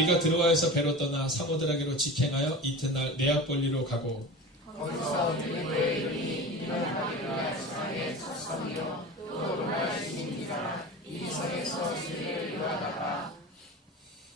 우리가 드로아에서 배로 떠나 사모드라게로 직행하여 이튿날 네아폴리로 가고 거기서 우리의 이름이 일어나기를 위한 세상의 첫 성이요 또 로마의 주민이라 이 성에서 주를 유하다가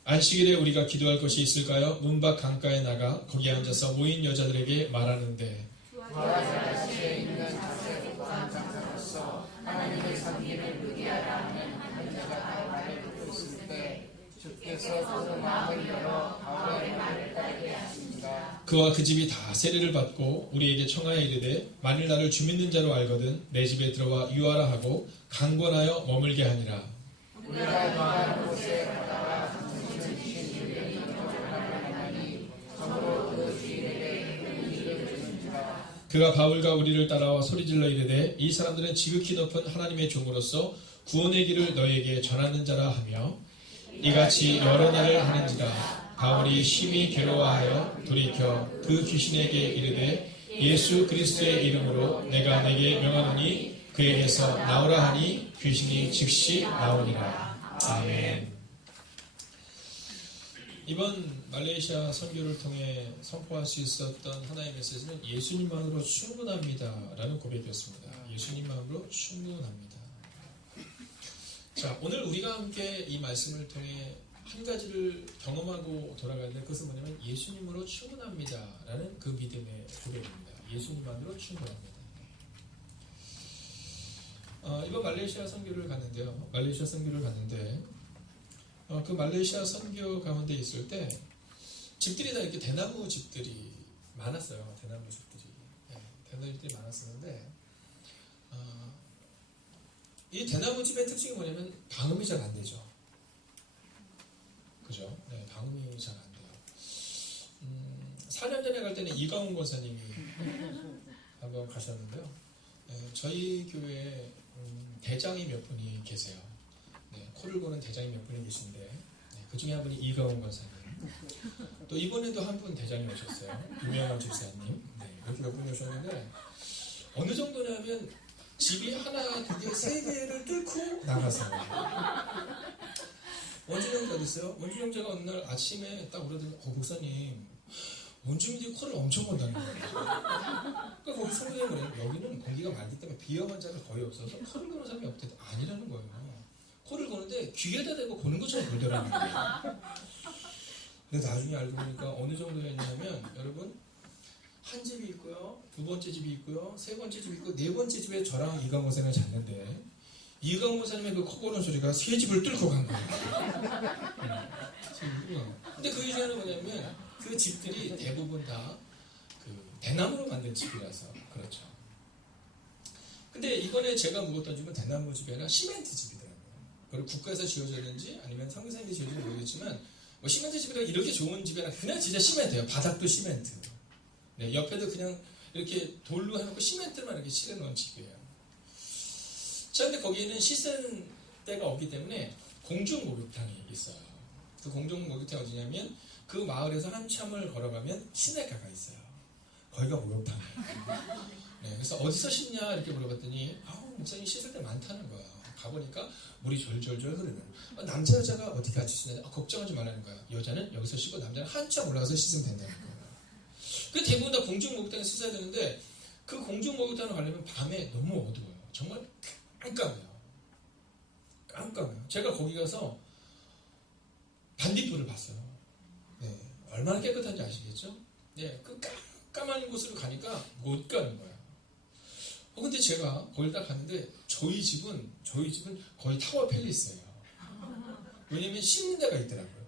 안식일에 우리가 기도할 것이 있을까요? 문밖 강가에 나가 거기에 앉아서 모인 여자들에게 말하는데 부하자라시에 있는 자세국한 장사로서 하나님의 섬기를 누리하라 하는 한 자가 말을 듣고 있을 때 주께서 그 마음을 열어 바울의 말을 따르게 하십니다. 그와 그 집이 다 세례를 받고 우리에게 청하여 이르되 만일 나를 주 믿는 자로 알거든 내 집에 들어와 유하라 하고 강권하여 머물게 하니라. 우리가 유하는 곳에 가다가 당신은 주신 일을 인정하나니 참으로 그 주인에게 큰 일을 주십니다. 그가 바울과 우리를 따라와 소리질러 이르되 이 사람들은 지극히 높은 하나님의 종으로서 구원의 길을 너에게 전하는 자라 하며 이같이 여러 날을 하는지라. 바울이 심히 괴로워하여 돌이켜 그 귀신에게 이르되 예수 그리스도의 이름으로 내가 내게 명하노니 그에게서 나오라 하니 귀신이 즉시 나오니라. 아멘. 이번 말레이시아 선교를 통해 선포할 수 있었던 하나의 메시지는 예수님만으로 충분합니다 라는 고백이었습니다. 예수님만으로 충분합니다. 자, 오늘 우리가 함께 이 말씀을 통해 한 가지를 경험하고 돌아가는데 그것은 뭐냐면 예수님으로 충분합니다 라는 그 믿음의 고백입니다. 예수님만으로 충분합니다. 이번 말레이시아 선교를 갔는데요. 말레이시아 선교를 갔는데 그 말레이시아 선교 가운데 있을 때 집들이 다 이렇게 대나무 집들이 많았어요. 대나무 집들이. 네, 대나무 집들이 많았었는데 이 대나무 집의 특징이 뭐냐면 방음이 잘 안 되죠. 그죠? 네, 방음이 잘 안 돼요. 4년 전에 갈 때는 이가훈 권사님이 한번 가셨는데요. 네, 저희 교회에 대장이 몇 분이 계세요. 네, 코를 고는 대장이 몇 분이 계신데 네, 그 중에 한 분이 이가훈 권사님. 또 이번에도 한 분 대장이 오셨어요. 유명한 집사님. 네, 이렇게 몇 분이 오셨는데 어느 정도냐면 집이 하나, 두 개, 세 개를 뚫고 나가세요. 원준이 형제 어디 있어요? 원준이 형제가 어느 날 아침에 딱 오르더니 목사님 원주민들이 코를 엄청 건다는 거예요. 그러니까 거기 성경에 뭐냐면 여기는 공기가 맑기 때문에 비염 환자가 거의 없어서 코를 고는 사람이 없대. 아니라는 거예요. 코를 고는데 귀에다 대고 고는 것처럼 골더라는 거예요. 근데 나중에 알고 보니까 어느 정도였냐면 여러분 한 집이 있고요, 두 번째 집이 있고요, 세 번째 집이 있고 네 번째 집에 저랑 이강호 선생을 잤는데 이강호 선생님의 그 코 고는 소리가 세 집을 뚫고 간 거예요. 근데 그 이유는 뭐냐면 그 집들이 대부분 다 그 대나무로 만든 집이라서 그렇죠. 근데 이번에 제가 묵었던 집은 대나무 집이 아니라 시멘트 집이더라고요. 그걸 국가에서 지어졌는지 아니면 성교사님이 지어졌는지 모르겠지만 뭐 시멘트 집이라 이렇게 좋은 집이 아니라 그냥 진짜 시멘트예요. 바닥도 시멘트. 네, 옆에도 그냥 이렇게 돌로 해놓고 시멘트만 이렇게 칠해놓은 집이에요. 자, 근데 거기에는 씻은 때가 없기 때문에 공중 목욕탕이 있어요. 그 공중 목욕탕이 어디냐면 그 마을에서 한참을 걸어가면 시내가가 있어요. 거기가 목욕탕이에요. 네, 그래서 어디서 씻냐 이렇게 물어봤더니 목사님 씻을 때 많다는 거예요. 가보니까 물이 졸졸졸 흐르는. 남자 여자가 어떻게 같이 씻냐? 걱정하지 말라는 거야. 여자는 여기서 씻고 남자는 한참 올라가서 씻으면 된다는 거예요. 그 대부분 다 공중 목욕탕에 씻어야 되는데 그 공중 목욕탕을 가려면 밤에 너무 어두워요. 정말 깜깜해요. 깜깜해요. 제가 거기 가서 반딧불을 봤어요. 네, 얼마나 깨끗한지 아시겠죠? 네, 그 깜깜한 곳으로 가니까 못 가는 거예요. 근데 제가 거기 딱 갔는데 저희 집은 거의 타워 팰리스예요. 왜냐면 씻는 데가 있더라고요.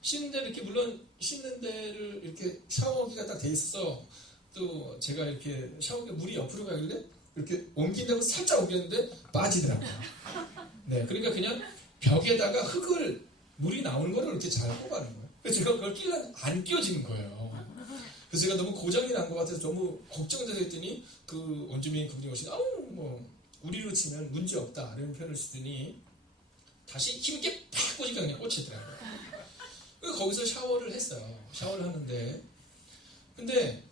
씻는 데를 이렇게 물론 씻는 데를 이렇게 샤워기가 딱 돼 있어. 또 제가 이렇게 샤워기 물이 옆으로 가길래 이렇게 옮긴다고 살짝 옮겼는데 빠지더라고요. 네, 그러니까 그냥 벽에다가 흙을 물이 나오는 거를 이렇게 잘 뽑아낸 거예요. 그래서 제가 그걸 끼려면 안 끼워지는 거예요. 그래서 제가 너무 고장이 난 것 같아서 너무 걱정돼서 했더니 그 원주민 그분이 오시니 우리로 치면 문제 없다 이런 표현을 쓰더니 다시 힘있게 팍 꽂으니까 그냥 꽂히더라고요. 그래서 거기서 샤워를 했어요. 샤워를 하는데 근데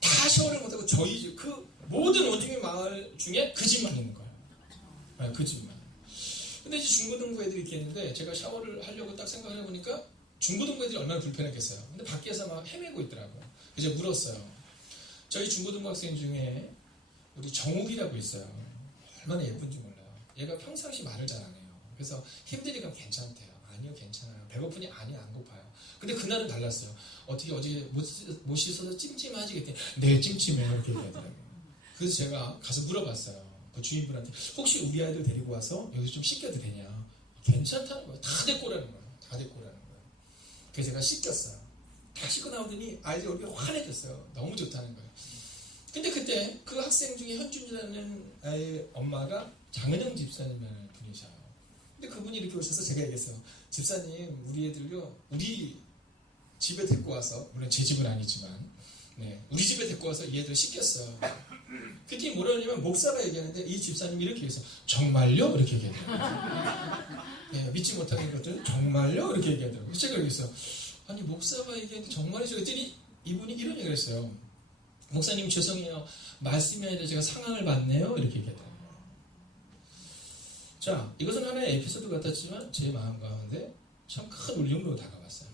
다 샤워를 못하고 저희 집 그 모든 원주민 마을 중에 그 집만 있는 거예요. 그 집만. 근데 이제 중고등부 애들이 이렇게 있는데 제가 샤워를 하려고 딱 생각을 해보니까 중고등부 애들이 얼마나 불편했겠어요. 근데 밖에서 막 헤매고 있더라고요. 그래서 물었어요. 저희 중고등부 학생 중에 우리 정욱이라고 있어요. 얼마나 예쁜지 몰라요. 얘가 평상시 말을 잘 안 해요. 그래서 힘드니까 괜찮대요. 아니요, 괜찮아요. 배고프니? 아니요, 안 고파요. 근데 그날은 달랐어요. 어떻게 어제 못 씻어서 찜찜하지? 그랬더니 네, 찜찜해요. 이렇게 얘기하더라고요. 그래서 제가 가서 물어봤어요. 그 주인분한테 혹시 우리 아이들 데리고 와서 여기서 좀 씻겨도 되냐? 괜찮다는 거예요. 다 데리고 오라는 거예요. 다 데리고 오라는 거예요. 그래서 제가 씻겼어요. 다 씻고 나오더니 아이들 얼굴이 환해졌어요. 너무 좋다는 거예요. 근데 그때 그 학생 중에 현준이라는 아이의 엄마가 장은영 집사님이라는 분이셔요. 근데 그분이 이렇게 오셔서 제가 얘기했어요. 집사님, 우리 애들요, 우리 집에 데리고 와서, 물론 제 집은 아니지만, 네, 우리 집에 데리고 와서 이 애들 씻겼어요. 그때 뭐라 하냐면, 목사가 얘기하는데, 이 집사님이 이렇게 해서, 정말요? 이렇게 얘기하더라고요. 네, 믿지 못하는 것들, 정말요? 이렇게 얘기하더라고요. 제가 얘기했어요. 아니, 목사가 얘기하는데, 정말이죠? 그랬더니, 이분이 이런 얘기를 했어요. 목사님, 죄송해요. 말씀이 아니라 제가 상황을 봤네요? 이렇게 얘기하더라고요. 자, 이것은 하나의 에피소드 같았지만, 제 마음 가운데 참 큰 울림으로 다가왔어요.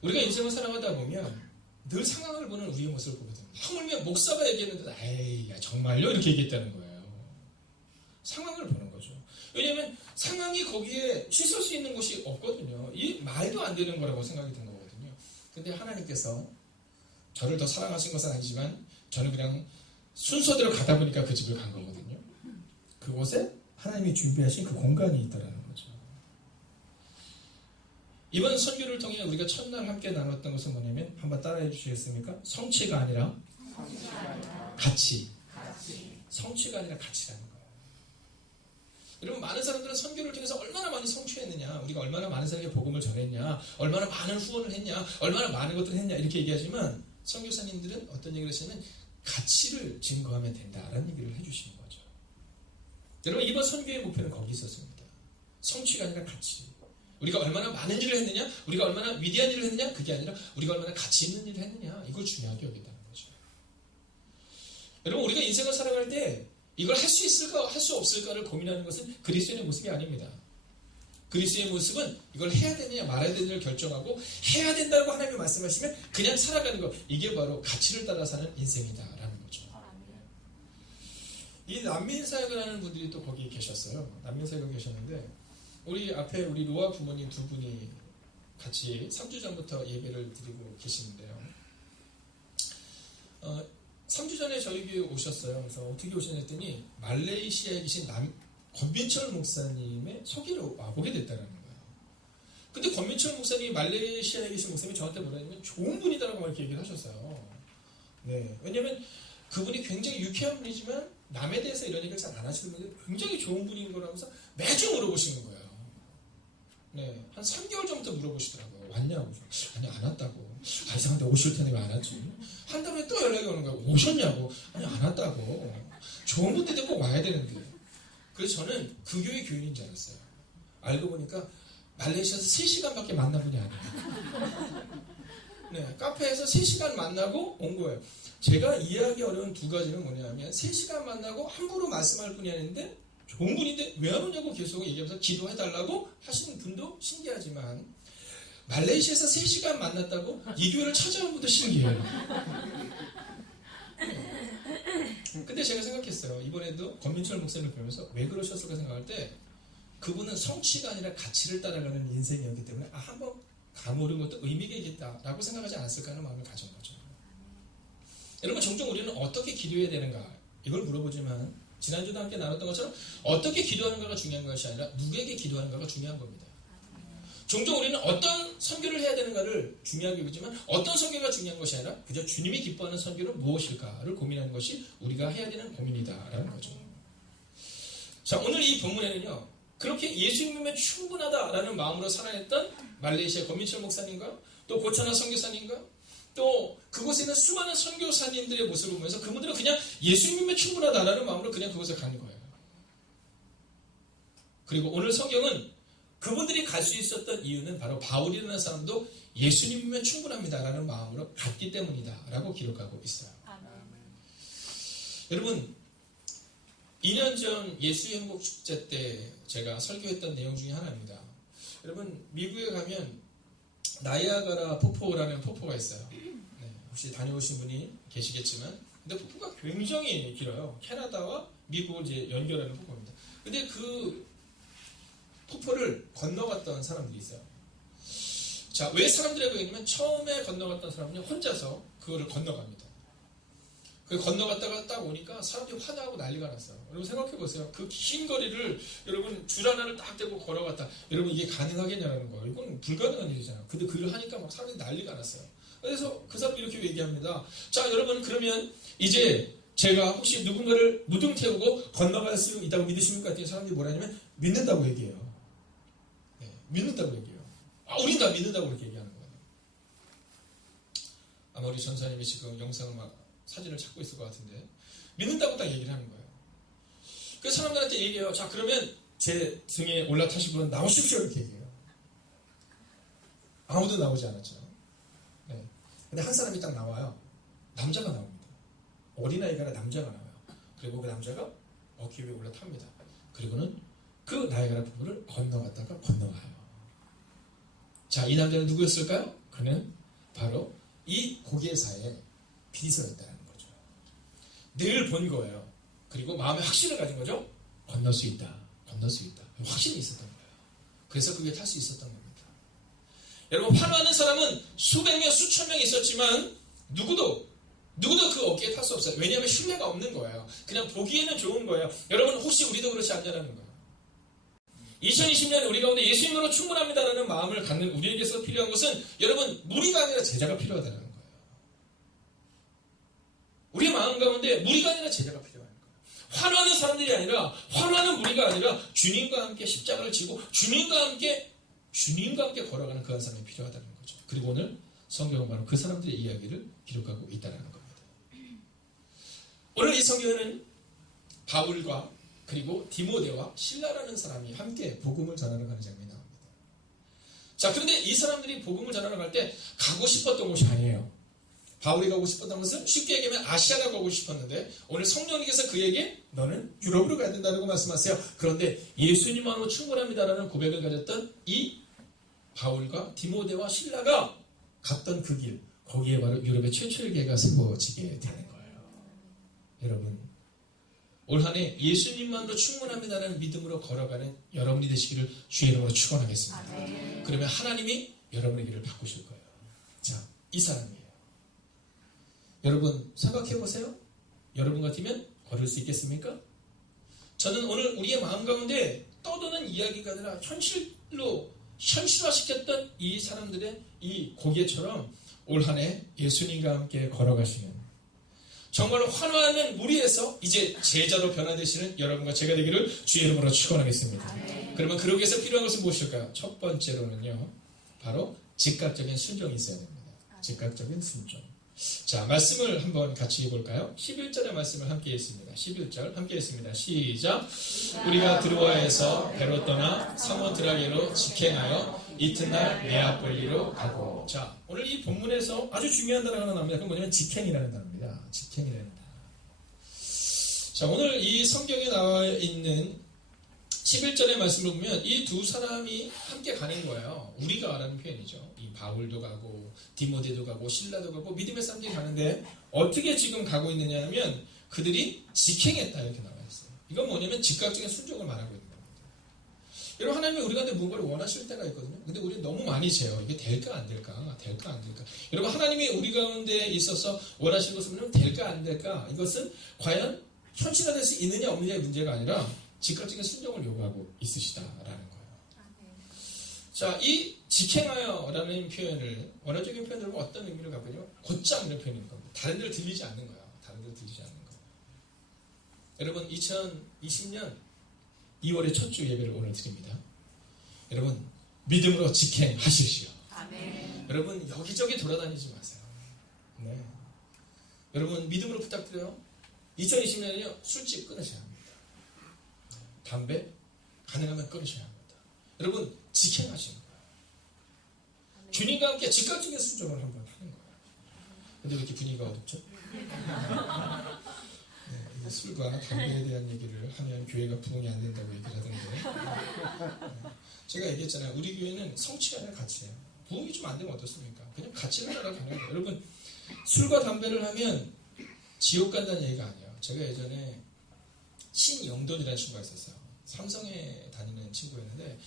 우리가 인생을 살아가다 보면 늘 상황을 보는 우리의 모습을 보거든요. 하물며 목사가 얘기했는데 에이 야, 정말요? 이렇게 얘기했다는 거예요. 상황을 보는 거죠. 왜냐하면 상황이 거기에 씻을 수 있는 곳이 없거든요. 이 말도 안 되는 거라고 생각이 든 거거든요. 근데 하나님께서 저를 더 사랑하신 것은 아니지만 저는 그냥 순서대로 가다 보니까 그 집을 간 거거든요. 그곳에 하나님이 준비하신 그 공간이 있다라는 거죠. 이번 선교를 통해 우리가 첫날 함께 나눴던 것은 뭐냐면 한번 따라해 주시겠습니까? 성취가 아니라 가치. 성취가 아니라 가치라는 거예요. 여러분, 많은 사람들은 선교를 통해서 얼마나 많이 성취했느냐, 우리가 얼마나 많은 사람에게 복음을 전했냐, 얼마나 많은 후원을 했냐, 얼마나 많은 것들을 했냐 이렇게 얘기하지만 선교사님들은 어떤 얘기를 하시냐면 가치를 증거하면 된다라는 얘기를 해주시는 거죠. 여러분, 이번 선교의 목표는 거기 있었습니다. 성취가 아니라 가치. 우리가 얼마나 많은 일을 했느냐, 우리가 얼마나 위대한 일을 했느냐, 그게 아니라 우리가 얼마나 가치 있는 일을 했느냐, 이걸 중요하게 여긴다는 거죠. 여러분, 우리가 인생을 살아갈 때 이걸 할 수 있을까, 할 수 없을까를 고민하는 것은 그리스도인의 모습이 아닙니다. 그리스도의 모습은 이걸 해야 되느냐 말아야 되느냐를 결정하고 해야 된다고 하나님이 말씀하시면 그냥 살아가는 것, 이게 바로 가치를 따라 사는 인생이다라는 거죠. 이 난민 사역을 하는 분들이 또 거기 계셨어요. 난민 사역을 계셨는데 우리 앞에 우리 노아 부모님 두 분이 같이 3주 전부터 예배를 드리고 계시는데요. 3주 전에 저희 교회 오셨어요. 그래서 어떻게 오셨냐 했더니 말레이시아에 계신 권민철 목사님의 소개로 와보게 됐다는 거예요. 근데 권민철 목사님이 말레이시아에 계신 목사님이 저한테 뭐라 하냐면 좋은 분이다라고 이렇게 얘기를 하셨어요. 네. 왜냐면 그분이 굉장히 유쾌한 분이지만 남에 대해서 이런 얘기를 잘 안 하시는 분인데 굉장히 좋은 분인 거라면서 매주 물어보시는 거예요. 네. 한 3개월 전부터 물어보시더라고요. 왔냐고. 아니, 안 왔다고. 아, 이상한데 오실 텐데 왜 안 왔지? 한 달 후에 또 연락이 오는 거예요. 오셨냐고. 아니, 안 왔다고. 좋은 분들도 꼭 와야 되는데. 그래서 저는 그 교회 교인인 줄 알았어요. 알고 보니까 말레이시아에서 3시간밖에 만난 분이 아니에요. 네, 카페에서 3시간 만나고 온 거예요. 제가 이해하기 어려운 두 가지는 뭐냐면 3시간 만나고 함부로 말씀할 분이 아닌데 좋은 분인데 왜 안 오냐고 계속 얘기하면서 기도해달라고 하시는 분도 신기하지만 말레이시아에서 3시간 만났다고 이 교회를 찾아온 분도 신기해요. 근데 제가 생각했어요. 이번에도 권민철 목사님을 보면서 왜 그러셨을까 생각할 때 그분은 성취가 아니라 가치를 따라가는 인생이었기 때문에 한번 가물은 것도 의미가 있겠다라고 생각하지 않았을까 하는 마음을 가진 거죠. 여러분, 종종 우리는 어떻게 기도해야 되는가 이걸 물어보지만 지난주도 함께 나눴던 것처럼 어떻게 기도하는가가 중요한 것이 아니라 누구에게 기도하는가가 중요한 겁니다. 종종 우리는 어떤 선교를 해야 되는가를 중요하게 보지만 어떤 선교가 중요한 것이 아니라 그저 주님이 기뻐하는 선교는 무엇일까를 고민하는 것이 우리가 해야 되는 고민이다라는 거죠. 자, 오늘 이 본문에는요, 그렇게 예수님이면 충분하다라는 마음으로 살아냈던 말레이시아 권민철 목사님과 또 고찬하 선교사님과 또 그곳에 있는 수많은 선교사님들의 모습을 보면서 그분들은 그냥 예수님이면 충분하다라는 마음으로 그냥 그곳에 가는 거예요. 그리고 오늘 성경은 그분들이 갈 수 있었던 이유는 바로 바울이라는 사람도 예수님이면 충분합니다라는 마음으로 갔기 때문이다라고 기록하고 있어요. 아멘. 여러분, 2년 전 예수 행복 축제 때 제가 설교했던 내용 중에 하나입니다. 여러분, 미국에 가면 나이아가라 폭포라는 폭포가 있어요. 네, 혹시 다녀오신 분이 계시겠지만, 근데 폭포가 굉장히 길어요. 캐나다와 미국을 이제 연결하는 폭포입니다. 근데 그 폭포를 건너갔던 사람들이 있어요. 자, 왜 사람들이 그러냐면 처음에 건너갔던 사람은 혼자서 그거를 건너갑니다. 그 건너갔다가 딱 오니까 사람들이 화나고 난리가 났어요. 여러분 생각해 보세요. 그 긴 거리를 여러분 줄 하나를 딱 대고 걸어갔다. 여러분 이게 가능하겠냐는 거예요. 이건 불가능한 일이잖아요. 근데 그걸 하니까 막 사람들이 난리가 났어요. 그래서 그 사람이 이렇게 얘기합니다. 자, 여러분 그러면 이제 제가 혹시 누군가를 무등 태우고 건너갈 수 있다고 믿으십니까? 그랬더니 사람들이 뭐라 하냐면 믿는다고 얘기해요. 네, 믿는다고 얘기해요. 아, 우린 다 믿는다고 그렇게 얘기하는 거예요. 아마 우리 전사님이 지금 영상을 막 사진을 찾고 있을 것 같은데 믿는다고 딱 얘기를 하는 거예요. 그래서 사람들한테 얘기해요. 자, 그러면 제 등에 올라타신 분은 나오십시오 이렇게 얘기해요. 아무도 나오지 않았죠. 네. 근데 한 사람이 딱 나와요. 남자가 나옵니다. 어린아이가 아니라 남자가 나와요. 그리고 그 남자가 어깨 위에 올라탑니다. 그리고는 그 나이아가라 폭포를 건너갔다가 건너가요. 자, 이 남자는 누구였을까요? 그는 바로 이 고개사의 비서였다는 거죠. 늘 본 거예요. 그리고 마음의 확신을 가진 거죠. 건널 수 있다. 건널 수 있다. 확신이 있었던 거예요. 그래서 그게 탈 수 있었던 겁니다. 여러분, 환호하는 사람은 수백 명, 수천 명 있었지만 누구도 그 어깨에 탈 수 없어요. 왜냐하면 신뢰가 없는 거예요. 그냥 보기에는 좋은 거예요. 여러분, 혹시 우리도 그렇지 않냐는 거예요. 2020년에 우리 가운데 예수님으로 충분합니다라는 마음을 갖는 우리에게서 필요한 것은 여러분, 무리가 아니라 제자가 필요하다는 거예요. 우리의 마음 가운데 무리가 아니라 제자가 필요한 거예요. 환호하는 사람들이 아니라, 환호하는 무리가 아니라 주님과 함께 십자가를 지고 주님과 함께 걸어가는 그 한 사람이 필요하다는 거죠. 그리고 오늘 성경은 바로 그 사람들의 이야기를 기록하고 있다는 겁니다. 오늘 이 성경에는 바울과 그리고 디모데와 실라라는 사람이 함께 복음을 전하러 가는 장면이 나옵니다. 자, 그런데 이 사람들이 복음을 전하러 갈 때 가고 싶었던 곳이 아니에요. 바울이 가고 싶었던 것은 쉽게 얘기하면 아시아로 가고 싶었는데 오늘 성령님께서 그에게 너는 유럽으로 가야 된다고 말씀하세요. 그런데 예수님만으로 충분합니다라는 고백을 가졌던 이 바울과 디모데와 실라가 갔던 그 길, 거기에 바로 유럽의 최초의 교회가 세워지게 되는 거예요. 여러분, 올 한 해 예수님만으로 충분합니다라는 믿음으로 걸어가는 여러분이 되시기를 주의 이름으로 축원하겠습니다. 그러면 하나님이 여러분의 길을 바꾸실 거예요. 자, 이 사람이에요. 여러분 생각해 보세요. 여러분 같으면 걸을 수 있겠습니까? 저는 오늘 우리의 마음 가운데 떠도는 이야기가 아니라 현실화시켰던 이 사람들의 이 고개처럼 올 한 해 예수님과 함께 걸어가시는 정말로 환호하는 무리에서 이제 제자로 변화되시는 여러분과 제가 되기를 주의 이름으로 축원하겠습니다. 그러면 그러기 위해서 필요한 것은 무엇일까요? 첫 번째로는요, 바로 즉각적인 순종이 있어야 됩니다. 즉각적인 순종. 자, 말씀을 한번 같이 볼까요? 11절의 말씀을 함께 했습니다. 11절 함께 했습니다. 시작. 우리가 드로아에서 배로 떠나 사모드라게로 직행하여 이튿날 네아폴리로 가고. 자, 오늘 이 본문에서 아주 중요한 단어가 하나 나옵니다. 그건 뭐냐면 직행이라는 단어입니다. 직행이라는 단어. 자, 오늘 이 성경에 나와 있는 11절의 말씀을 보면 이 두 사람이 함께 가는 거예요. 우리가 라는 표현이죠. 이 바울도 가고 디모데도 가고 실라도 가고 믿음의 사람들이 가는데 어떻게 지금 가고 있느냐 하면 그들이 직행했다 이렇게 나와 있어요. 이건 뭐냐면 즉각적인 순종을 말하고 있는 겁니다. 여러분, 하나님이 우리 가운데 뭔가를 원하실 때가 있거든요. 근데 우리는 너무 많이 재요. 이게 될까 안 될까? 될까 안 될까? 여러분, 하나님이 우리 가운데 있어서 원하시는 것은 뭐냐면 될까 안 될까? 이것은 과연 현실화될 수 있느냐 없느냐의 문제가 아니라 즉각적인 순종을 요구하고 있으시다라는 거예요. 자, 이 직행하여라는 표현을 원어적인 표현으로 보면 어떤 의미를 갖고요? 곧장 이런 표현인 겁니다. 다른 데로 들리지 않는 거예요. 다른 데로 들리지 않는 거예요. 여러분, 2020년 2월의 첫 주 예배를 오늘 드립니다. 여러분, 믿음으로 직행하십시오. 아멘. 여러분, 여기저기 돌아다니지 마세요. 네. 여러분, 믿음으로 부탁드려요. 2020년에는요, 술집 끊으셔야 합니다. 담배 가능하면 끊으셔야 합니다. 여러분, 직행하시는 거예요. 주님과 함께 즉각적인 순종을 한번 하는 거예요. 근데 왜 이렇게 분위기가 어둡죠? 네, 술과 담배에 대한 얘기를 하면 교회가 부흥이 안 된다고 얘기를 하던데, 네, 제가 얘기했잖아요. 우리 교회는 성취가 아니라 가치예요. 부흥이 좀 안 되면 어떻습니까? 그냥 가치를 따라가는 거예요. 여러분, 술과 담배를 하면 지옥 간다는 얘기가 아니에요. 제가 예전에 신영돈이라는 친구가 있었어요. 삼성에 다니는 친구였는데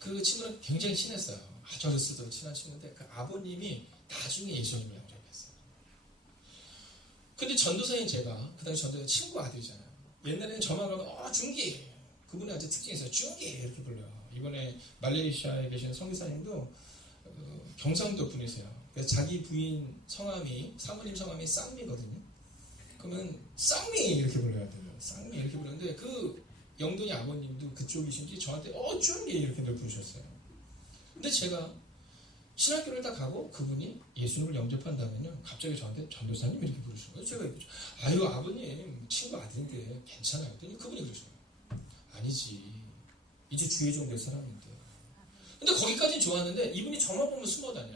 그 친구랑 굉장히 친했어요. 아주 어렸을 때부터 친한 친구인데 그 아버님이 나중에 예수님을 영접했어요. 근데 전도사인 제가 그 당시 전도사 친구 아들이잖아요. 옛날에는 저만 가면 중기 그분의 아주 특징이 있어요. 중기 이렇게 불러요. 이번에 말레이시아에 계시는 성기사님도 경상도 분이세요. 그래서 자기 부인 성함이 사모님 성함이 쌍미거든요. 그러면 쌍미 이렇게 불러야 돼요. 쌍미 이렇게 부르는데 그 영돈이 아버님도 그쪽이신지 저한테 중기 이렇게 늘 부르셨어요. 근데 제가 신학교를 딱 가고 그분이 예수님을 영접한다면요 갑자기 저한테 전도사님 이렇게 부르시는 거예요. 제가 아유 아버님 친구 아들인데 괜찮아요. 그랬더니 그분이 그러셔요. 아니지 이제 주의 종될 사람인데. 근데 거기까지는 좋았는데 이분이 저만 보면 숨어 다녀.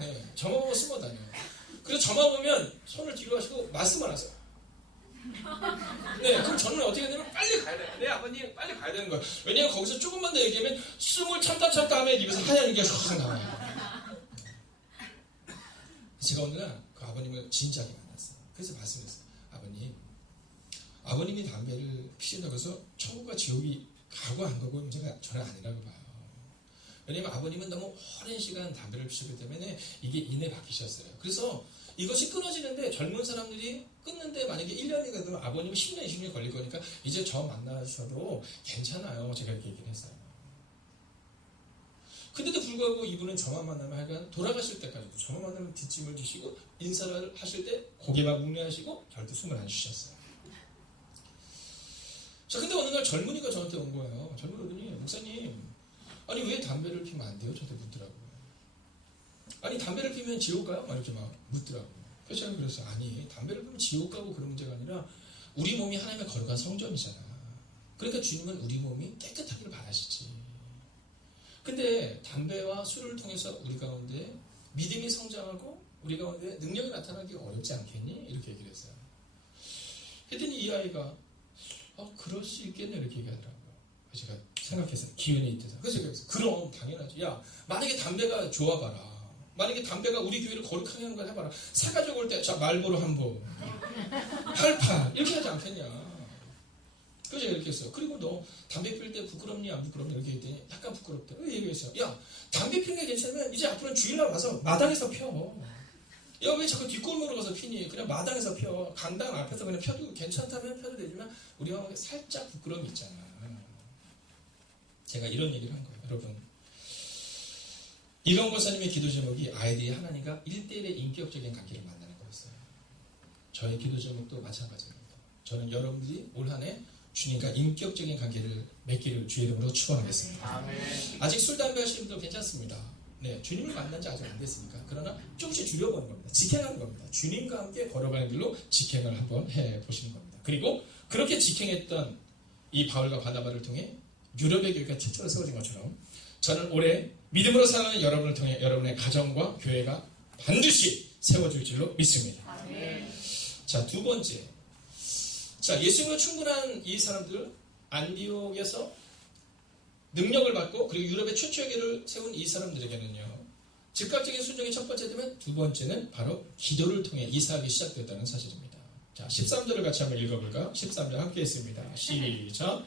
네, 저만 보면 숨어 다녀. 그래서 저만 보면 손을 뒤로 하시고 말씀을 하세요. 네, 그럼 저는 어떻게 되냐면 빨리 가야 돼요. 네, 아버님 빨리 가야 되는 거예요. 왜냐면 거기서 조금만 더 얘기하면 숨을 참다 하면 입에서 하얀 게 확 나와요. 제가 어느 날 그 아버님을 진지하게 만났어요. 그래서 말씀했어요. 아버님이 담배를 피신다고 해서 천국과 지옥이 가고 안 가고 문제가 저는 아니라고 봐요. 왜냐면 아버님은 너무 오랜 시간 담배를 피시기 때문에 이게 인해 박히셨어요. 그래서 이것이 끊어지는데 젊은 사람들이 끊는데 만약에 1년이 가도 아버님은 10년, 20년이 걸릴 거니까 이제 저 만나셔도 괜찮아요. 제가 이렇게 얘기를 했어요. 근데도 불구하고 이분은 저만 만나면 하여간 돌아가실 때까지도 저만 만나면 뒷짐을 지시고 인사를 하실 때 고개만 묵례하시고 절대 숨을 안 쉬셨어요. 자, 근데 어느 날 젊은이가 저한테 온 거예요. 젊은이분이 목사님 아니 왜 담배를 피면 안 돼요? 저한테 묻더라고요. 아니 담배를 피면 지옥 가요? 막 이렇게 막 묻더라고요. 그래서 제가 그랬어요. 아니 담배를 피면 지옥 가고 그런 문제가 아니라 우리 몸이 하나님의 거룩한 성전이잖아. 그러니까 주님은 우리 몸이 깨끗하기를 바라시지. 근데 담배와 술을 통해서 우리 가운데 믿음이 성장하고 우리 가운데 능력이 나타나기 어렵지 않겠니? 이렇게 얘기를 했어요. 그랬더니 이 아이가 그럴 수 있겠네 이렇게 얘기하더라고요. 제가 생각했어요. 기운이 있대서. 그래서 제가 그럼 당연하지. 야 만약에 담배가 좋아봐라. 만약에 담배가 우리 교회를 거룩하게 하는 걸 해봐라. 사가지고 올 때 자 말보로 한 번 88 이렇게 하지 않겠냐. 그래서 제가 이렇게 했어요. 그리고 너 담배 필 때 부끄럽니 안 부끄럽니 이렇게 했더니 약간 부끄럽대. 얘기했어요. 야 담배 피는 게 괜찮으면 이제 앞으로는 주일날 와서 마당에서 펴. 야 왜 자꾸 뒷골목으로 가서 피니. 그냥 마당에서 펴. 강당 앞에서 그냥 펴도 괜찮다면 펴도 되지만 우리 마음에 살짝 부끄러움이 있잖아. 제가 이런 얘기를 한 거예요. 여러분 이런 권사님의 기도 제목이 아이들이 하나님과 1대1의 인격적인 관계를 만나는 거였어요. 저의 기도 제목도 마찬가지입니다. 저는 여러분들이 올 한 해 주님과 인격적인 관계를 맺기를 주의 이름으로 축원하겠습니다. 아멘. 아직 술, 담배 하시는 분들 괜찮습니다. 네, 주님을 만난 지 아직 안 됐으니까. 그러나 조금씩 줄여보는 겁니다. 직행하는 겁니다. 주님과 함께 걸어가는 길로 직행을 한번 해보시는 겁니다. 그리고 그렇게 직행했던 이 바울과 바나바를 통해 유럽의 교회가 최초로 세워진 것처럼 저는 올해 믿음으로 살아가는 여러분을 통해 여러분의 가정과 교회가 반드시 세워질 줄로 믿습니다. 아멘. 자, 두 번째. 자, 예수님으로 충분한 이 사람들, 안디옥에서 능력을 받고 그리고 유럽의 최초의 교회를 세운 이 사람들에게는요. 즉각적인 순종이 첫 번째 되면 두 번째는 바로 기도를 통해 이 사역이 시작됐다는 사실입니다. 자, 13절을 같이 한번 읽어볼까요? 13절 함께 했습니다. 시작.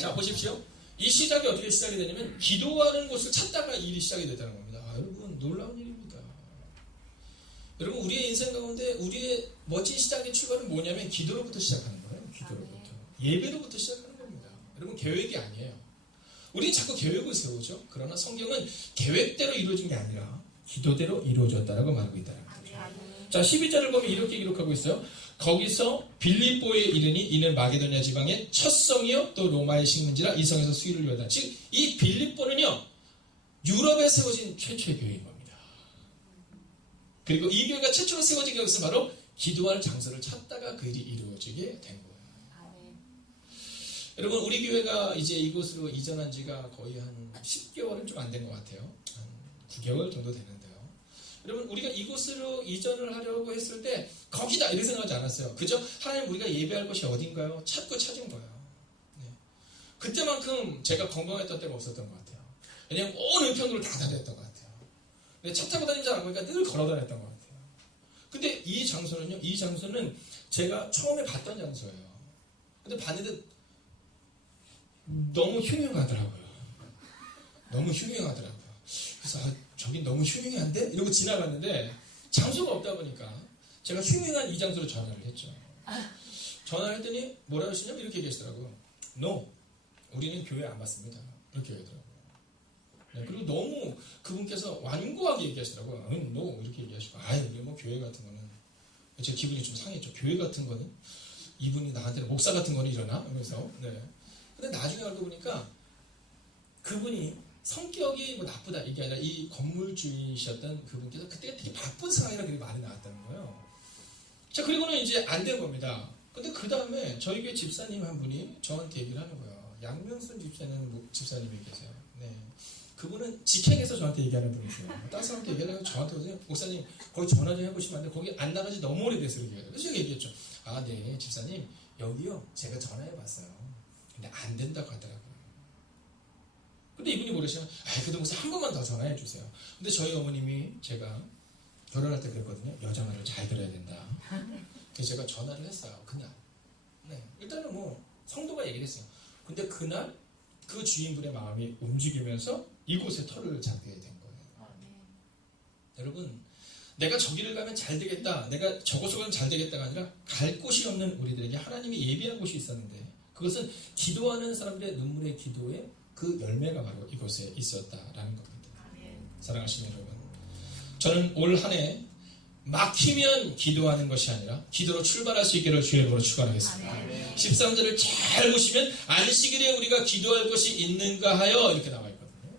자, 보십시오. 이 시작이 어떻게 시작이 되냐면 기도하는 곳을 찾다가 일이 시작이 됐다는 겁니다. 여러분 놀라운 일입니다. 여러분 우리의 인생 가운데 우리의 멋진 시작의 출발은 뭐냐면 기도로부터 시작하는 거예요. 기도로부터. 예배로부터 시작하는 겁니다. 여러분 계획이 아니에요. 우리는 자꾸 계획을 세우죠. 그러나 성경은 계획대로 이루어진 게 아니라 기도대로 이루어졌다라고 말하고 있다는 거죠. 자, 12절을 보면 이렇게 기록하고 있어요. 거기서 빌립보에 이르니 이는 마게도냐 지방의 첫 성이요 또 로마의 식민지라 이 성에서 수위를 이루었다. 즉 이 빌립보는요 유럽에 세워진 최초의 교회인 겁니다. 그리고 이 교회가 최초로 세워진 것은 바로 기도할 장소를 찾다가 그 일이 이루어지게 된 거예요. 여러분 우리 교회가 이제 이곳으로 이전한 지가 거의 한 10개월은 좀 안 된 것 같아요. 한 9개월 정도 되는데요. 여러분 우리가 이곳으로 이전을 하려고 했을 때 거기다 이렇게 생각하지 않았어요. 그저 하나님 우리가 예배할 곳이 어딘가요? 찾고 찾은 거예요. 네. 그때만큼 제가 건강했던 때가 없었던 것 같아요. 왜냐하면 온 은평구를 다 다녔던 것 같아요. 근데 차 타고 다니지 않으니까 늘 걸어 다녔던 것 같아요. 근데 이 장소는 제가 처음에 봤던 장소예요. 근데 봤는데 너무 흉흉하더라고요. 너무 흉흉하더라고요. 그래서 저긴 너무 흉흉한데? 이러고 지나갔는데 장소가 없다 보니까 제가 흉흉한 이 장소로 전화를 했죠. 전화를 했더니 뭐라고 하시냐면 이렇게 얘기하시더라고요. No, 우리는 교회 안 받습니다. 이렇게 얘기하더라고요. 네, 그리고 너무 그분께서 완고하게 얘기하시더라고요. No, 이렇게 얘기하시고 우리 뭐 교회 같은 거는 제 기분이 좀 상했죠. 교회 같은 거는 이분이 나한테는 목사 같은 거는 이러나? 그래서 네. 근데 나중에 알고 보니까 그분이 성격이 뭐 나쁘다 이게 아니라 이 건물주이셨던 그분께서 그때가 되게 바쁜 상황이라 그게 말이 나왔다는 거예요. 자, 그리고는 이제 안 된 겁니다. 근데 그 다음에 저희 교회 집사님 한 분이 저한테 얘기를 하는 거예요. 양명순 집사님이 계세요. 네. 그분은 직행에서 저한테 얘기하는 분이세요. 다른 사람한테 얘기하려면 저한테 오세요. 목사님 거기 전화 좀 해보시면 안 돼요. 거기 안 나가지 너무 오래돼서 이렇게 얘기해요. 그래서 제가 얘기했죠. 네 집사님 여기요 제가 전화해봤어요. 근데 안 된다고 하더라고요. 근데 이분이 뭐래시면 그래도 목사 한 번만 더 전화해 주세요. 근데 저희 어머님이 제가 결혼할 때 그랬거든요. 여자 말을 잘 들어야 된다. 그래서 제가 전화를 했어요. 그날. 네. 일단은 뭐 성도가 얘기를 했어요. 근데 그날 그 주인분의 마음이 움직이면서 이곳에 터를 잡게 된 거예요. 여러분, 내가 저기를 가면 잘 되겠다, 내가 저곳을 가면 잘 되겠다가 아니라 갈 곳이 없는 우리들에게 하나님이 예비한 곳이 있었는데 그것은 기도하는 사람들의 눈물의 기도에 그 열매가 바로 이곳에 있었다라는 겁니다. 사랑하시는 여러분, 저는 올 한 해 막히면 기도하는 것이 아니라 기도로 출발할 수 있기를 주의 이름으로 축원하겠습니다. 13절을 잘 보시면 안식일에 우리가 기도할 것이 있는가 하여 이렇게 나와 있거든요.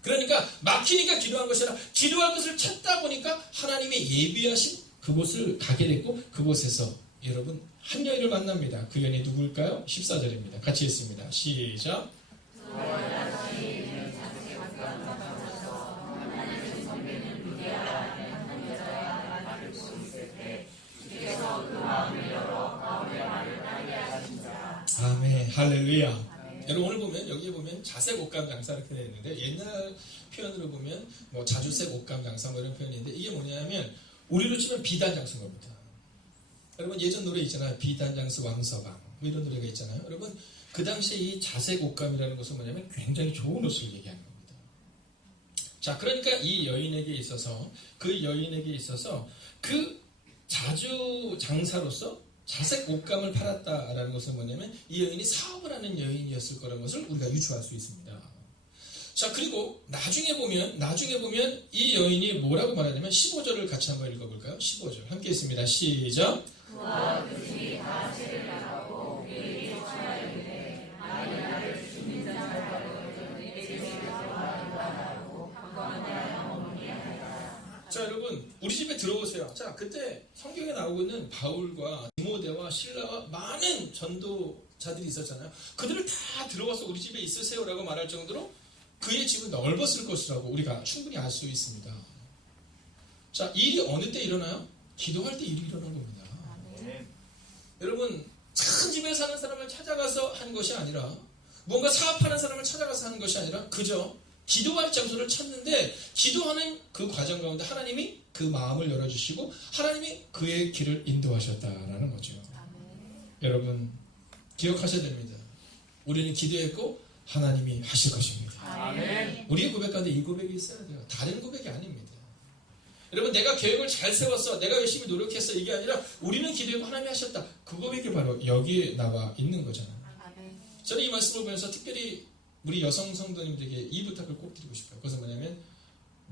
그러니까 막히니까 기도한 것이 아니라 기도할 것을 찾다 보니까 하나님의 예비하신 그곳을 가게 됐고 그곳에서 여러분 한 여인을 만납니다. 그 여인이 누구일까요? 14절입니다. 같이 읽습니다. 시작. 아멘, 할렐루야. 여러분 오늘 보면 여기에 보면 자색 옷감 장사 이렇게 되어 있는데 옛날 표현으로 보면 뭐 자주색 옷감 장사 뭐 이런 표현이 있는데 이게 뭐냐면 우리로 치면 비단 장수인 겁니다. 여러분 예전 노래 있잖아요. 비단 장수 왕서방 뭐 이런 노래가 있잖아요. 여러분 그 당시에 이 자색 옷감이라는 것은 뭐냐면 굉장히 좋은 옷을 얘기하는 겁니다. 자, 그러니까 이 여인에게 있어서 그 자주 장사로서 자색 옷감을 팔았다라는 것은 뭐냐면 이 여인이 사업을 하는 여인이었을 거라는 것을 우리가 유추할 수 있습니다. 자, 그리고 나중에 보면 이 여인이 뭐라고 말하냐면 15절을 같이 한번 읽어볼까요? 15절 함께 있습니다. 시작. 그와 그들이 다 죄를 나가고 우리에게 전하였는데 나는 나를 주는 자라고 내 집에서 하라고 건강한 어머니 하라. 자, 여러분 우리 집에 들어오세요. 자, 그때 성경에 나오고 있는 바울과 디모데와 실라와 많은 전도자들이 있었잖아요. 그들을 다 들어와서 우리 집에 있으세요라고 말할 정도로 그의 집은 넓었을 것이라고 우리가 충분히 알 수 있습니다. 자, 일이 어느 때 일어나요? 기도할 때 일이 일어난 겁니다. 여러분, 큰 집에 사는 사람을 찾아가서 한 것이 아니라 뭔가 사업하는 사람을 찾아가서 하는 것이 아니라 그저 기도할 장소를 찾는데 기도하는 그 과정 가운데 하나님이 그 마음을 열어주시고 하나님이 그의 길을 인도하셨다라는 거죠. 여러분 기억하셔야 됩니다. 우리는 기도했고 하나님이 하실 것입니다. 아멘. 우리의 고백 가운데 이 고백이 있어야 돼요. 다른 고백이 아닙니다. 여러분 내가 계획을 잘 세웠어, 내가 열심히 노력했어, 이게 아니라 우리는 기도했고 하나님이 하셨다. 그 고백이 바로 여기에 나와 있는 거잖아요. 아멘. 저는 이 말씀을 보면서 특별히 우리 여성 성도님들에게 이 부탁을 꼭 드리고 싶어요. 그것은 뭐냐면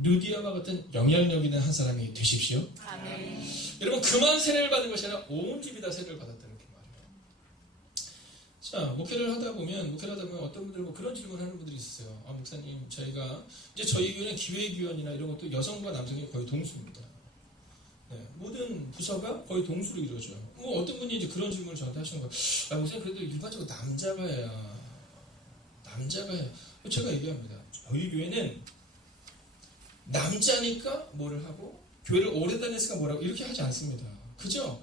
루디아와 같은 영향력 있는 한 사람이 되십시오. 아멘. 여러분 그만 세례를 받은 것이 아니라 온 집이 다 세례를 받았다는 그 말이에요. 자, 목회를 하다 보면 어떤 분들 뭐 그런 질문을 하는 분들이 있었어요. 목사님, 저희가 이제 저희 교회는 기획위원이나 이런 것도 여성과 남성이 거의 동수입니다. 네, 모든 부서가 거의 동수로 이루어져요. 뭐 어떤 분이 이제 그런 질문을 저한테 하시는 거예요. 목사님 그래도 일반적으로 남자가 해야. 제가 얘기합니다. 저희 교회는 남자니까 뭐를 하고 교회를 오래 다녔으니까 뭐라고 이렇게 하지 않습니다. 그죠?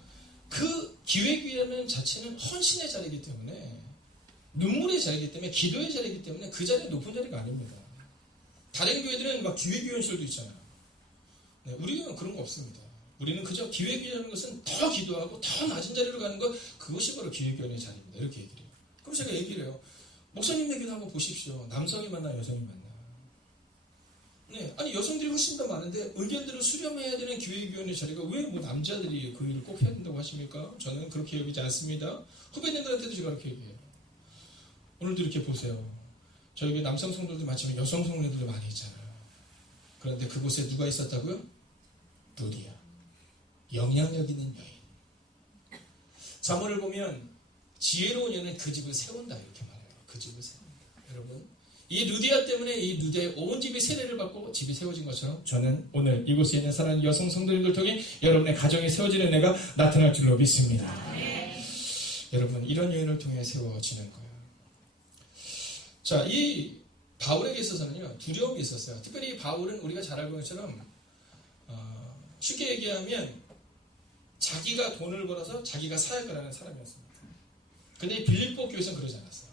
그 기획위원회는 자체는 헌신의 자리이기 때문에, 눈물의 자리이기 때문에, 기도의 자리이기 때문에 그 자리는 높은 자리가 아닙니다. 다른 교회들은 막 기획위원실도 있잖아요. 네, 우리 교회는 그런 거 없습니다. 우리는 그저 기획위라는 것은 더 기도하고 더 낮은 자리로 가는 것, 그것이 바로 기획위원회의 자리입니다. 이렇게 얘기를 해요. 그럼 제가 얘기를 해요. 목사님 얘기도 한번 보십시오. 남성이 만나 여성이 만나. 네, 아니 여성들이 훨씬 더 많은데 의견들을 수렴해야 되는 기획위원회 자리가 왜 뭐 남자들이 그 일을 꼭 해야 된다고 하십니까? 저는 그렇게 여기지 않습니다. 후배님들한테도 제가 그렇게 얘기해요. 오늘도 이렇게 보세요. 저희 남성 성도들도 많지만 여성 성도들도 많이 있잖아요. 그런데 그곳에 누가 있었다고요? 루디아. 영향력 있는 여인. 잠언을 보면 지혜로운 여인은 그 집을 세운다 이렇게 말해요. 그 집을 세운다. 여러분, 이 루디아 때문에 이 루디아의 온 집이 세례를 받고 집이 세워진 것처럼 저는 오늘 이곳에 있는 사랑하는 여성 성도님들 통해 여러분의 가정이 세워지는 애가 나타날 줄로 믿습니다. 여러분, 이런 여인을 통해 세워지는 거예요. 자, 이 바울에게 있어서는요, 두려움이 있었어요. 특별히 바울은 우리가 잘 알고 있는 것처럼 쉽게 얘기하면 자기가 돈을 벌어서 자기가 사역을 하는 사람이었습니다. 근데 이 빌립보 교회에서는 그러지 않았어요.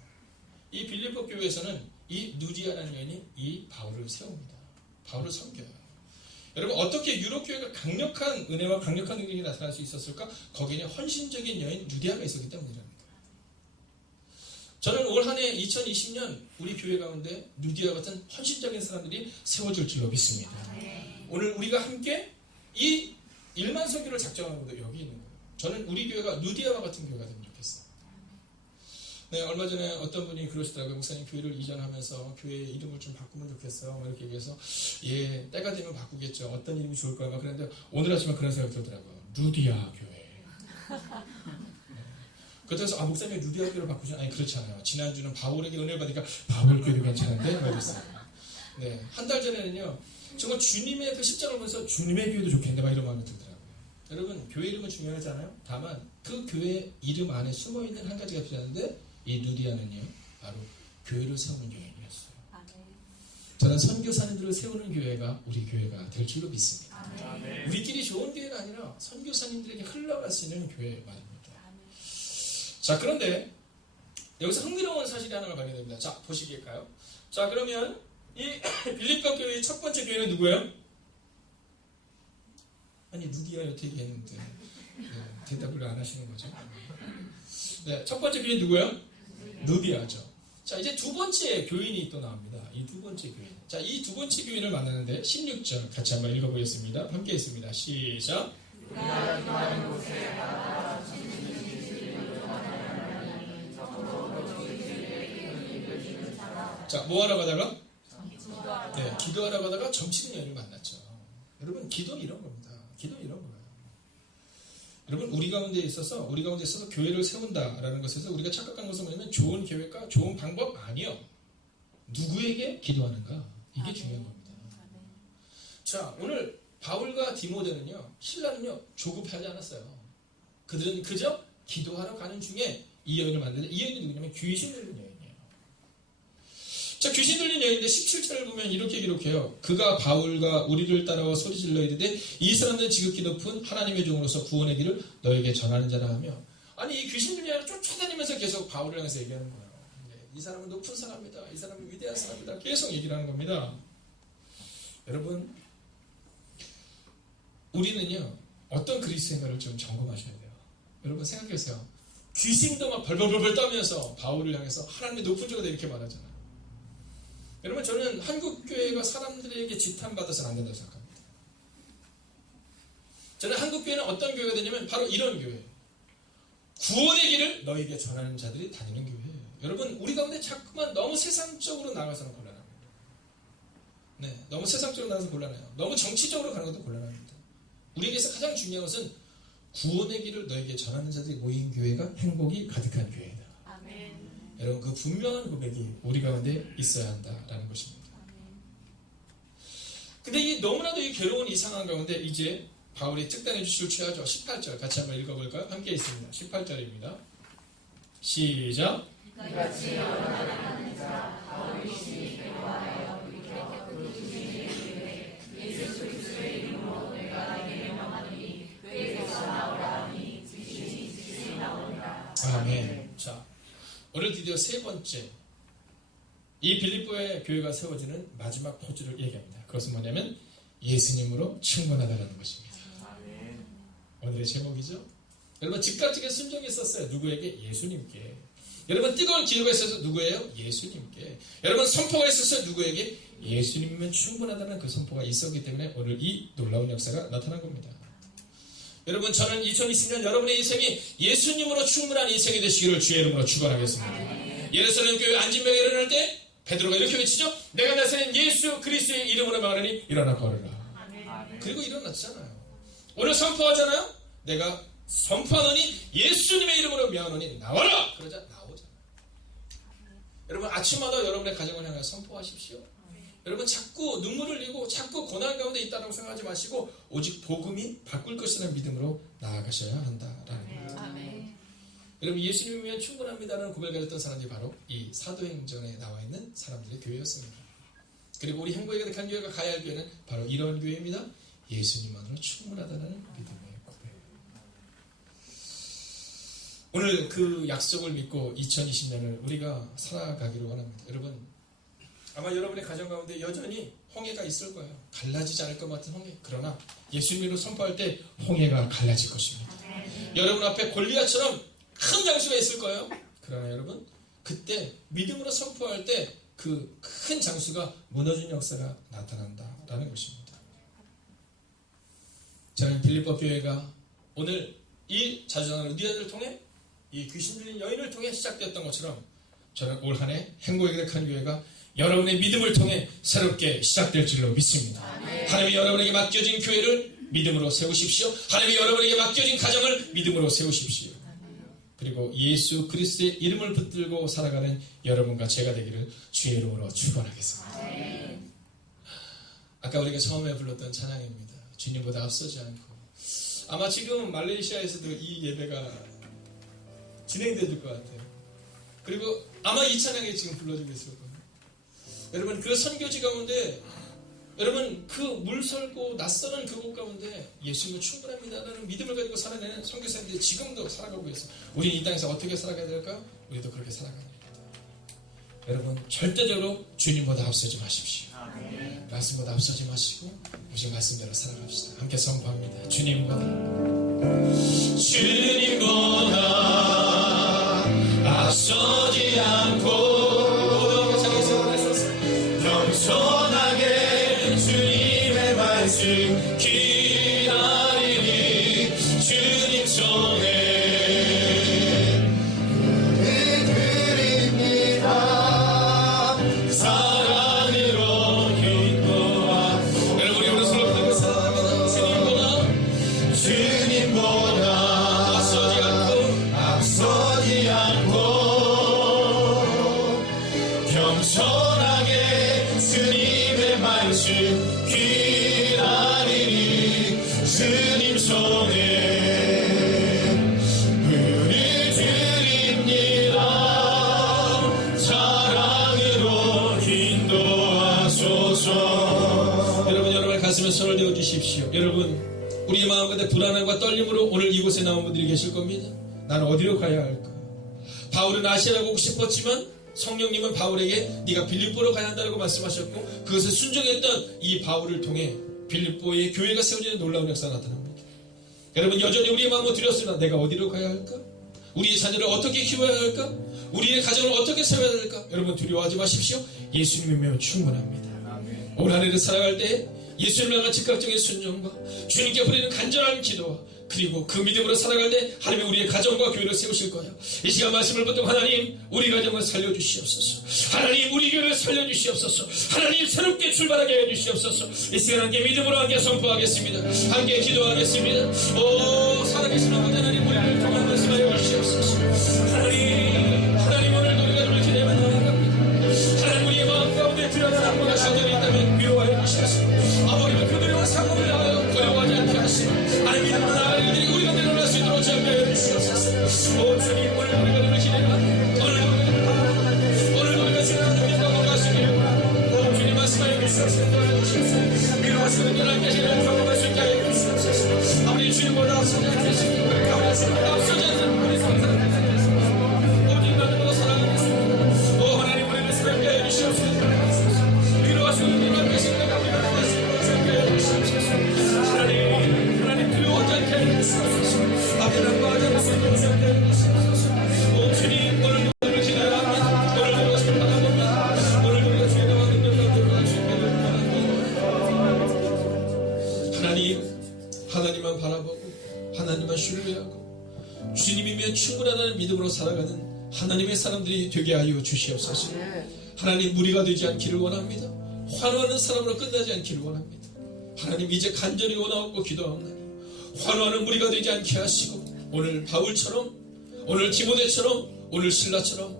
이 빌립보 교회에서는 이 누디아라는 여인이 이 바울을 세웁니다. 바울을 섬겨요. 여러분, 어떻게 유럽 교회가 강력한 은혜와 강력한 능력이 나타날 수 있었을까? 거기에는 헌신적인 여인 누디아가 있었기 때문이랍니다. 저는 올 한 해 2020년 우리 교회 가운데 누디아 같은 헌신적인 사람들이 세워질 줄로 믿습니다. 오늘 우리가 함께 이 1만 선교를 작정하는 것도 여기 있는 거예요. 저는 우리 교회가 누디아와 같은 교회가 되면 좋겠어요. 네, 얼마 전에 어떤 분이 그러시더라고요. 목사님, 교회를 이전하면서 교회 이름을 좀 바꾸면 좋겠어. 이렇게 얘기해서, 예, 때가 되면 바꾸겠죠. 어떤 이름이 좋을까요? 막 그랬는데 오늘 아침에 그런 생각이 들더라고요. 루디아 교회. 그래서 목사님 루디아 교회로 바꾸죠? 아니, 그렇지 않아요. 지난주는 바울에게 은혜를 받으니까 바울 교회도 괜찮은데? 그랬어요. 네, 한 달 전에는요, 정말 주님의 그 십자가를 보면서 주님의 교회도 좋겠는데 막 이런 마음이 들더라고요. 여러분, 교회 이름은 중요하잖아요. 다만 그 교회 이름 안에 숨어있는 한 가지가 필요한데, 이 누디아는요, 바로 교회를 세우는 교회였어요. 저는 선교사님들을 세우는 교회가 우리 교회가 될 줄로 믿습니다. 우리끼리 좋은 교회가 아니라 선교사님들에게 흘러갈 수 있는 교회 말입니다. 자, 그런데 여기서 흥미로운 사실이 하나가 발견됩니다. 자, 보시겠까요? 자, 그러면 이 빌립보 교회의 첫 번째 교회는 누구예요? 아니, 누디아 여태 얘기했는데 네, 대답을 안 하시는 거죠? 네, 첫 번째 교회 누구예요? 루디아죠. 자, 이제 두 번째 교인이 또 나옵니다. 이 두 번째 교인. 자, 이 두 번째 교인을 만나는데 16절 같이 한번 읽어보겠습니다. 함께 있습니다. 시작. 자, 뭐 하러 가다가? 네, 기도하러 가다가 점치는 여인을 만났죠. 여러분, 기도는 이런 겁니다. 기도는 이런 거예요. 여러분, 우리 가운데 있어서 교회를 세운다라는 것에서 우리가 착각한 것은 뭐냐면 좋은 계획과 좋은 방법 아니요. 누구에게 기도하는가? 이게 중요한 겁니다. 자, 오늘 바울과 디모데는요, 신라는요, 조급하지 않았어요. 그들은 그저 기도하러 가는 중에 이 여인을 만났는데, 이 여인이 누구냐면 귀신 들린 여인이에요. 자, 귀신 들린 여인인데 17절을 보면 이렇게 기록해요. 그가 바울과 우리를 따라와 소리질러 이르되 이 사람들은 지극히 높은 하나님의 종으로서 구원의 길을 너에게 전하는 자라 하며, 아니, 이 귀신 들린 여인을 쫓아다니면서 계속 바울을 향해서 얘기하는 거예요. 네, 이 사람은 높은 사람이다. 이 사람은 위대한 사람이다. 계속 얘기를 하는 겁니다. 여러분, 우리는요, 어떤 그리스도인가를 좀 점검하셔야 돼요. 여러분, 생각해보세요. 귀신도 막 벌벌벌 떠면서 바울을 향해서 하나님의 높은 자가 이렇게 말하잖아요. 여러분, 저는 한국교회가 사람들에게 지탄받아서는 안 된다고 생각합니다. 저는 한국교회는 어떤 교회가 되냐면 바로 이런 교회예요. 구원의 길을 너에게 전하는 자들이 다니는 교회예요. 여러분, 우리 가운데 자꾸만 너무 세상적으로 나가서는 곤란합니다. 네, 너무 세상적으로 나가서 곤란해요. 너무 정치적으로 가는 것도 곤란합니다. 우리에게서 가장 중요한 것은 구원의 길을 너에게 전하는 자들이 모인 교회가 행복이 가득한 교회다. 여러분, 그 분명한 고백이 우리 가운데 있어야 한다라는 것입니다. 근데 이 너무나도 이 괴로운 이 상황 가운데 이제 바울이 특단의 주시를 취하죠. 18절 같이 한번 읽어볼까요? 함께 있습니다. 18절입니다. 시작. 이같이 여러 나라 가는 자 바울이 심히 괴로워하여 그 주님의 예수 그리스도의 이름으로 내가 내게 명하노니 회개에서 나오라 하니 오늘 드디어 세 번째 이 빌립보의 교회가 세워지는 마지막 포즈를 얘기합니다. 그것은 뭐냐면 예수님으로 충분하다는 것입니다. 오늘의 제목이죠. 여러분 즉각적인 순종이 있었어요. 누구에게? 예수님께. 여러분 뜨거운 기도가 있어서 누구예요? 예수님께. 여러분 선포가 있었어요. 누구에게? 예수님이면 충분하다는 그 선포가 있었기 때문에 오늘 이 놀라운 역사가 나타난 겁니다. 여러분 저는 2020년 여러분의 인생이 예수님으로 충분한 인생이 되시기를 주의 이름으로 축원하겠습니다. 예루살렘 교회 안진병이 일어날 때 베드로가 이렇게 외치죠. 내가 나서는 예수 그리스도의 이름으로 말하니 일어나 걸으라. 그리고 일어났잖아요. 오늘 선포하잖아요. 내가 선포하노니 예수님의 이름으로 명하노니 나와라. 그러자 나오잖아요. 여러분 아침마다 여러분의 가정을 향해 선포하십시오. 여러분 자꾸 눈물을 흘리고 자꾸 고난 가운데 있다고 생각하지 마시고 오직 복음이 바꿀 것이라는 믿음으로 나아가셔야 한다라는 겁니다. 여러분 예수님이면 충분합니다라는 고백을 했던 사람들이 바로 이 사도행전에 나와 있는 사람들의 교회였습니다. 그리고 우리 행복에 가득한 교회가 가야 할 교회는 바로 이런 교회입니다. 예수님만으로 충분하다는 믿음의 고백. 오늘 그 약속을 믿고 2020년을 우리가 살아가기로 원합니다. 여러분 아마 여러분의 가정 가운데 여전히 홍해가 있을 거예요. 갈라지지 않을 것 같은 홍해. 그러나 예수님으로 선포할 때 홍해가 갈라질 것입니다. 여러분 앞에 골리앗처럼 큰 장수가 있을 거예요. 그러나 여러분 그때 믿음으로 선포할 때 그 큰 장수가 무너진 역사가 나타난다라는 것입니다. 저는 빌립보 교회가 오늘 이 자주전하는 의디아들을 통해 이 귀신 들린 여인을 통해 시작되었던 것처럼 저는 올 한 해 행복에 가득한 교회가 여러분의 믿음을 통해 새롭게 시작될 줄로 믿습니다. 하나님이 여러분에게 맡겨진 교회를 믿음으로 세우십시오. 하나님이 여러분에게 맡겨진 가정을 믿음으로 세우십시오. 그리고 예수 그리스도의 이름을 붙들고 살아가는 여러분과 제가 되기를 주의 이름으로 축원하겠습니다. 아까 우리가 처음에 불렀던 찬양입니다. 주님보다 앞서지 않고. 아마 지금 말레이시아에서도 이 예배가 진행될 것 같아요. 그리고 아마 이 찬양이 지금 불러지고 있을 거예요. 여러분 그 선교지 가운데 여러분 그 물설고 낯서는 그곳 가운데 예수님은 충분합니다라는 믿음을 가지고 살아내는 선교사님들이 지금도 살아가고 있어요. 우리는 이 땅에서 어떻게 살아가야 될까요? 우리도 그렇게 살아가야 됩니다. 여러분 절대적으로 주님보다 앞서지 마십시오. 말씀보다 앞서지 마시고 오직 말씀대로 살아갑시다. 함께 선포합니다. 주님보다 앞서지 않고 겸손하게 주님의 말씀 기다리니 주님 손에 드립니다. 사랑으로 인도하. 여러분 우리 오늘 서로 부르고 사랑합니다. 주님보다 앞서지 않고 겸손하게 주님의 말씀 기다리니 주님 손에 은을 드립니다. 사랑으로 인도하소서. 여러분 여러분의 가슴에 손을 대어 주십시오. 여러분 우리의 마음 가운데 불안함과 떨림으로 오늘 이곳에 나온 분들이 계실 겁니다. 나는 어디로 가야 할까? 바울은 아시아로 오고 싶었지만 성령님은 바울에게 네가 빌립보로 가야 한다고 말씀하셨고 그것을 순종했던 이 바울을 통해 빌립보의 교회가 세워지는 놀라운 역사가 나타납니다. 여러분 여전히 우리의 마음을 두렵습니다. 내가 어디로 가야 할까? 우리의 자녀를 어떻게 키워야 할까? 우리의 가정을 어떻게 세워야 할까? 여러분 두려워하지 마십시오. 예수님이면 충분합니다. 올 한 해를 살아갈 때 예수님을 향한 즉각적인 순종과 주님께 부리는 간절한 기도와 그리고 그 믿음으로 살아갈 때 하나님이 우리의 가정과 교회를 세우실 거예요. 이 시간 말씀을 붙들고 하나님 우리 가정을 살려주시옵소서. 하나님 우리 교회를 살려주시옵소서. 하나님 새롭게 출발하게 해주시옵소서. 이 시간 함께 믿음으로 함께 선포하겠습니다. 함께 기도하겠습니다. 오 살아계신 하나님 우리를 통한 말씀하여 주시옵소서. 하나님 오늘도 우리가 이렇게 내만 나아갑니다. 하나님 우리의 마음 가운데 드러난 악마가 저절이 있다면 위로하여 주시옵소서. 아버지는 그들의 상급을 나가요 고용하지 않게 하시고 하나님 믿음으로 나아가는 일들이 우리가 내려갈 수 있도록 참여해 주시옵소서. 오 주님 오늘 우리가 누르시네요. 오늘 우리가 주님의 능력과 건강하시길 오 주님 말씀하여 주시옵소서. 위로하시는 일 함께 하시는 경험할 수 있게 하여 주시옵소서. 아버지 주님보다 앞서지 않겠습니다. 우리 가운데 주님보다 앞서지 않는 우리 성사를 오직 나님으로 살아가는 하나님만 바라보고 하나님만 신뢰하고 주님이면 충분하다는 믿음으로 살아가는 하나님의 사람들이 되게 하여 주시옵소서. 하나님, 무리가 되지 않기를 원합니다. 환호하는 사람으로 끝나지 않기를 원합니다. 하나님, 이제 간절히 원하고 기도하옵나니 환호하는 무리가 되지 않게 하시고 오늘 바울처럼, 오늘 디모데처럼, 오늘 실라처럼,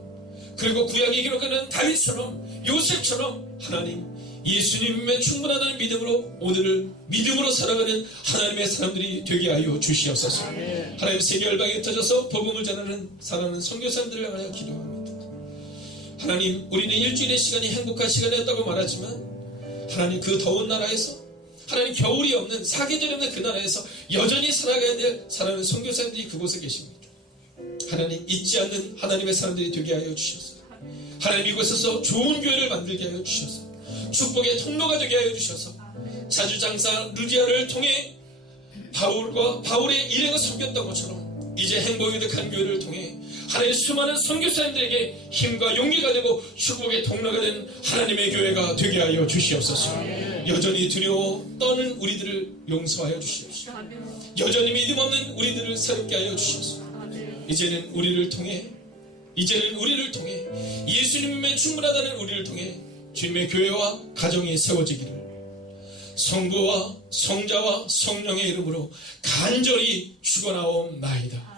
그리고 구약의 기록하는 다윗처럼, 요셉처럼 하나님, 예수님의 충분하다는 믿음으로 오늘을 믿음으로 살아가는 하나님의 사람들이 되게 하여 주시옵소서. 하나님, 세계 열방에 흩어져서 복음을 전하는 사랑하는 선교사님들을 향하여 기도합니다. 하나님, 우리는 일주일의 시간이 행복한 시간이었다고 말하지만 하나님, 그 더운 나라에서, 하나님, 겨울이 없는 사계절이 없는 그 나라에서 여전히 살아가야 될 사랑하는 선교사님들이 그곳에 계십니다. 하나님, 잊지 않는 하나님의 사람들이 되게 하여 주셔서 하나님, 이곳에서 좋은 교회를 만들게 하여 주셔서 축복의 통로가 되게 하여 주셔서 자주장사 루디아를 통해 바울의 일행을 섬겼던 것처럼 이제 행복이 득한 교회를 통해 하나님, 수많은 선교사님들에게 힘과 용기가 되고 축복의 통로가 된 하나님의 교회가 되게 하여 주시옵소서. 여전히 두려워 떠는 우리들을 용서하여 주시옵소서. 여전히 믿음 없는 우리들을 새롭게 하여 주시옵소서. 이제는 우리를 통해 예수님의 충분하다는 우리를 통해 주님의 교회와 가정이 세워지기를 성부와 성자와 성령의 이름으로 간절히 축원하옵나이다.